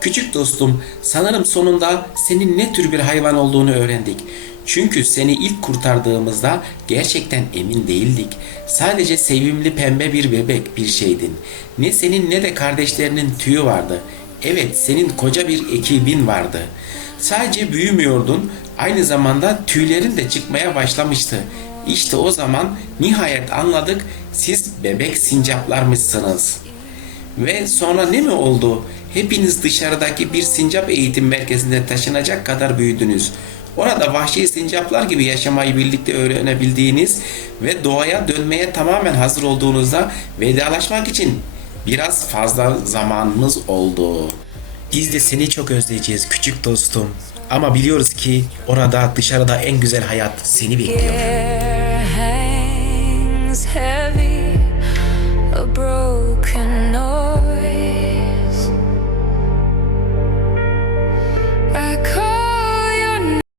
Küçük dostum, sanırım sonunda senin ne tür bir hayvan olduğunu öğrendik. Çünkü seni ilk kurtardığımızda gerçekten emin değildik. Sadece sevimli pembe bir bebek bir şeydin. Ne senin ne de kardeşlerinin tüyü vardı. Evet, senin koca bir ekibin vardı. Sadece büyümüyordun, aynı zamanda tüylerin de çıkmaya başlamıştı. İşte o zaman nihayet anladık siz bebek sincaplarmışsınız. Ve sonra ne mi oldu? Hepiniz dışarıdaki bir sincap eğitim merkezine taşınacak kadar büyüdünüz. Orada vahşi sincaplar gibi yaşamayı birlikte öğrenebildiğiniz ve doğaya dönmeye tamamen hazır olduğunuzda vedalaşmak için biraz fazla zamanımız oldu. Biz de seni çok özleyeceğiz küçük dostum. Ama biliyoruz ki orada dışarıda en güzel hayat seni bekliyor.